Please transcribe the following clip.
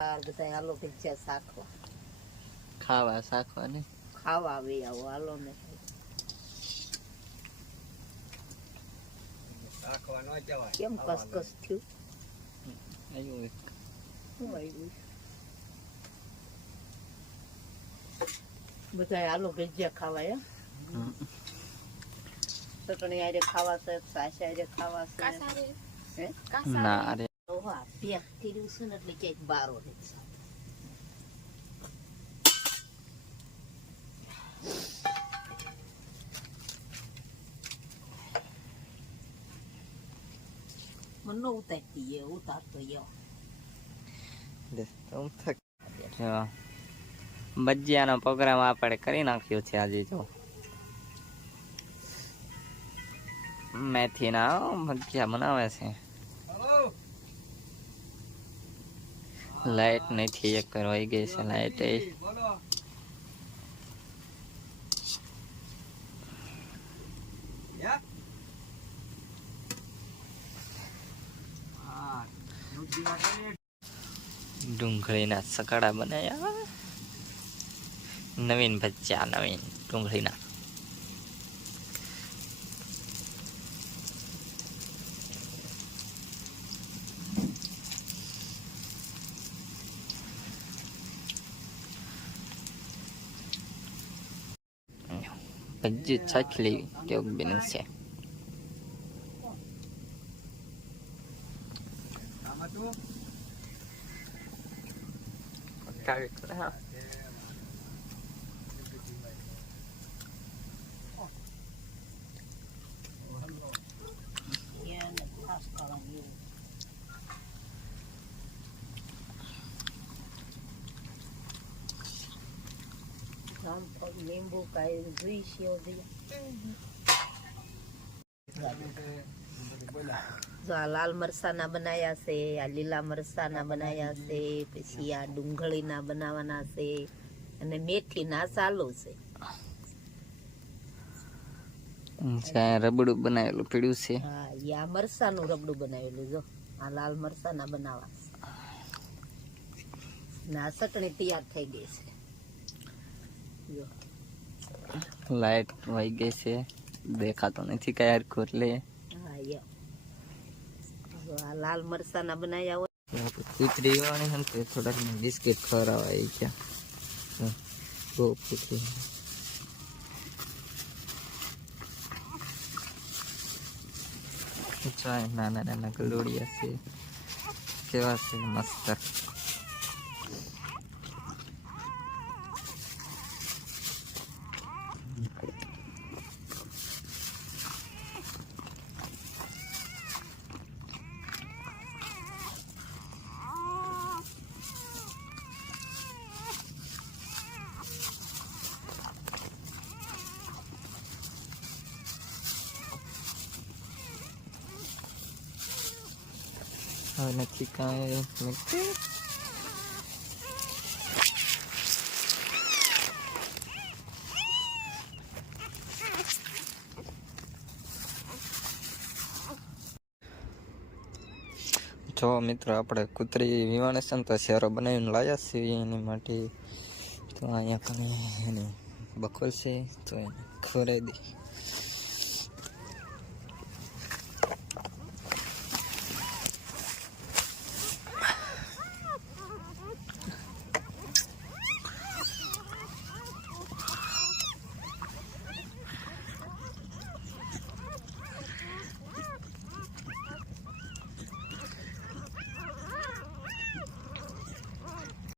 બધા હાલો ભજીયા શાખવા ખાવા શાખવા ને ખાવા આવી આવો હાલો ને કેમ કસકસ થયું શું આવ્યું બધા હાલો ભજીયા ખાવા ચટણી આરે ખાવા છે સાસ આરે ખાવા છે ના અરે ઓહા પેક કર્યું છે ને એટલે ક્યાંક બારો રહે છે મને ઉતારતી ઉતારતો ભજીયાનો પ્રોગ્રામ આપણે કરી નાખ્યો છે આજે જો મેથીના ભજીયા બનાવે છે લાઈટ નથી એક કરવાઈ ગઈ છે લાઈટ ડુંગળીના સકડા બનાયા નવીન ભજીયા નવીન ડુંગળીના ભજીયું ચાખલી કેવું બન્યું છે લીંબુ કાઢી જોઈ છે આ લાલ મરચાના બનાયા છે આ લીલા મરચાના બનાયા છે પછી આ ડુંગળીના બનાવવાના છે અને મેથીના ચાલુ છે રબડું બનાવેલું પીડ્યું છે હા આ મરચાનું રબડું બનાવેલું જો આ લાલ મરચાના બનાવવા ને આ ચટણી તૈયાર થઈ ગઈ છે લાઈટ વહી ગઈ છે દેખાતો નથી કઈ એટલે આ લાલ મરચાના બનાવ્યા હોય કૂતરી વાળી હમ તો થોડાક બિસ્કિટ ખવડાવાય ક્યાં બહુ કૂતરી નાના નાના ગલોડિયા છે કેવા છે મસ્ત હવે નથી કાંઈ જો મિત્રો આપણે કૂતરી વિવાણે છે ને તો શેરો બનાવીને લાવ્યા છીએ એની માટે તો અહીંયા પણ એની બકોલ છે તો એને ખવડાવી દે